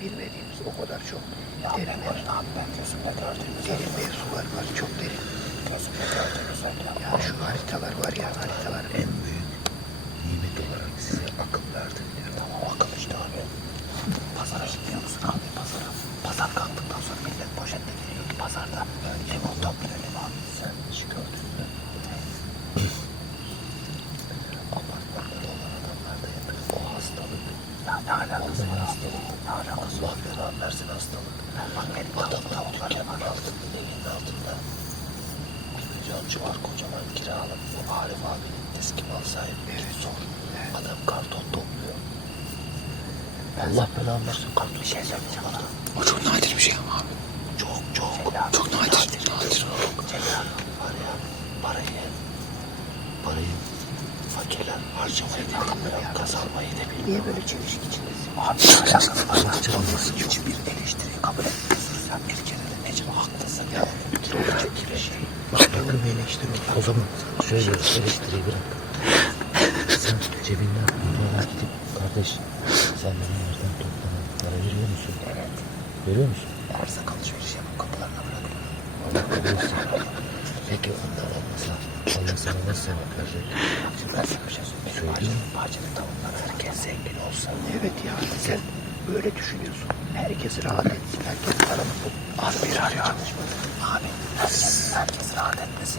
bilmediğimiz o kadar çok Ya derin var. abi ben gözümle gördüğümüz Derin mevzular var, çok derin. Gözümle gördüğümüz. Ya şu haritalar var ya, haritalar en büyük nimet olarak size akıl verdi. Tamam akıl işte abi. Pazara gitmiyor musun abi pazara? Pazar kalktıktan sonra millet poşetle geliyordu pazarda. Limon topluyor limon. Sen hiç gördün mü? Apartmanda olan adamlar da hep o hastalık. Ya ne alakası var abi? Ne alakası var? Allah belanı versin hastalık. Bak benim Adam tavuklar dükkanın altında, leğenin altında. Camcı var kocaman kiralık. Bu Arif abinin eski mal sahibi. Evet. Zor. Adam karton topluyor. Allah belanı versin. Kalk bir şey söyleyeceğim ona. O çok nadir bir şey ama abi. Çok çok. Çok nadir. Nadir. Celal var ya parayı parayı fakirler harcamayı bilmiyor, kazanmayı da bilmiyor. Niye böyle çelişki içindesin? Abi ne alakası var? Olması hiçbir eleştiriyi kabul etmiyorsun. Sen bir kere de Necmi haklısın ya. Olacak gibi şey. Bak doğru bir eleştiri olur. O zaman şöyle eleştiriyi bırak. Sen cebinden dolar gidip kardeş sen benim yerden toplama para veriyor musun? Evet. Veriyor musun? Erzak alışveriş yapıp kapılarına bırakıyorum. Allah veriyorsun. Peki ondan olmasa Allah sana nasıl sevap verecek? Şimdi ben sana bir şey söyleyeyim. Söyle. Bahçede, bahçede tavuklar herkes zengin olsa. Evet ya sen böyle düşünüyorsun. Herkes rahat etsin. Herkes paranı bulsun. Abi bir arıyor abi. Abi herkes, herkes rahat etmesin.